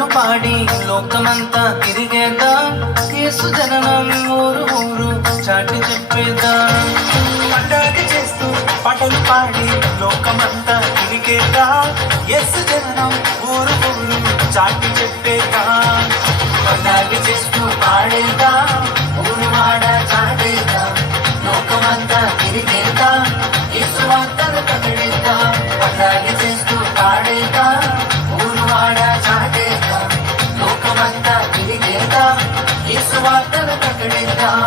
పాటలు పాడి లోకమంతా తిరిగేద్దాం. యేసు జననం ఊరు ఊరు చాటి చెప్పేద్దాం. పండగ చేస్తూ పాటలు పాడి లోకమంతా తిరిగేద్దాం. యేసు జననం ఊరు ఊరు చాటి చెప్పేద్దాం. పండగ చేస్తూ పాడేద్దాం, ఊరు వాడ చాటేద్దాం. లోకమంతా తిరిగేద్దాం, యేసు వార్తలు ప్రకటిద్దాం. పండగ చేస్తూ పాడేద్దాం, ఊరు వాడ చాటేద్దాం. లోకమంతా తిరిగేద్దాం, యేసు వార్తలు ప్రకటిద్దాం.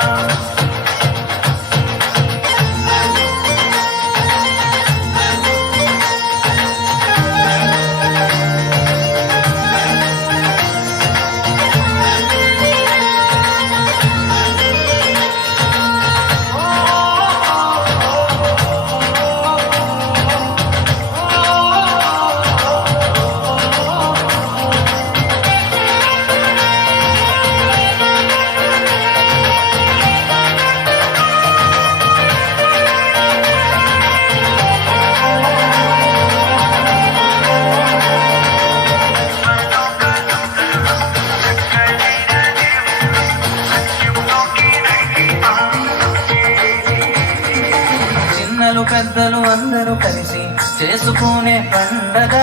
పెద్దలు అందరూ కలిసి చేసుకునే పండగ,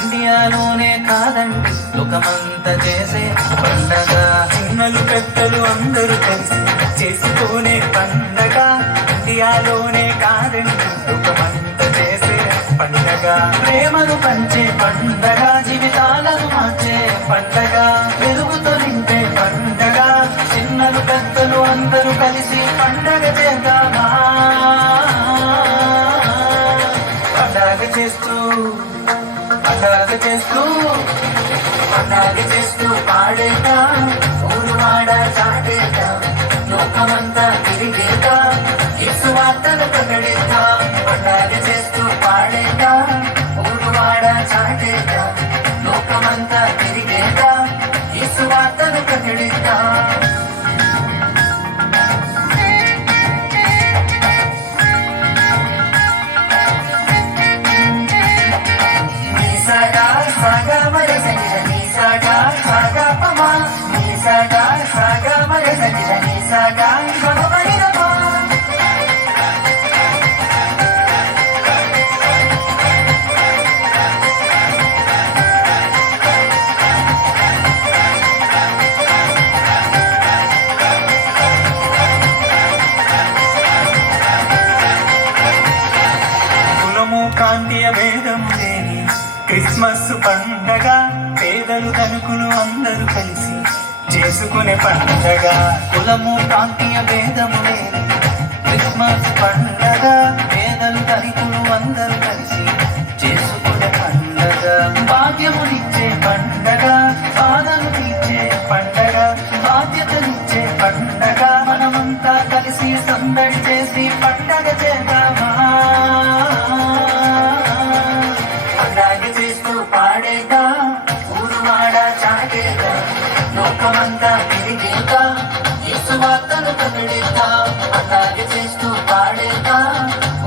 ఇండియాలోనే కాదండి లోకమంతా చేసే పండగ. చిన్నలు పెద్దలు అందరూ కలిసి చేసుకునే పండగ, ఇండియాలోనే కాదండి లోకమంతా చేసే పండగ. ప్రేమను పంచే పండగ, జీవితాలను మార్చే పండగ, వెలుగుతో నింపే పండగ. చిన్నలు పెద్దలు అందరూ కలిసి పండగ చేద్దామా. పండగ చేస్తూ పాడేద్దాం, ఊరు వాడ చాటేద్దాం. లోకమంతా తిరిగేద్దాం, యేసు వార్తలు ప్రకటిద్దాం. పండగ చేస్తూ పాడేద్దాం, ఊరు వాడ చాటేద్దాం. లోకమంతా తిరిగేద్దాం, యేసు వార్తలు ప్రకటిద్దాం. కాంతియ భేదం లేని క్రిస్మస్ పండగ, పేదలు ధనికులు అందరూ కలిసి చేసుకునే పండగ. కులము కాంతియ భేదం లేని క్రిస్మస్ పండగ, పేదలు ధనికులు అందరూ కలిసి చేసుకునే పండగ. భాగ్యమునిచ్చే పండగ, బాధను తీర్చే పండగ, బాధ్యతనిచ్చే పండగ. మనమంతా కలిసి సందడి చేసి పండగ చేద్దామా. లోకమంతా తిరిగేద్దాం, యేసు వార్తలు ప్రకటిద్దాం. పండగ చేస్తూ పాడేద్దాం,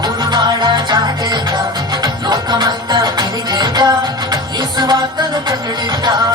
ఊరు వాడ చాటేద్దాం. లోకమంతా తిరిగేద్దాం, యేసు వార్తలు ప్రకటిద్దాం.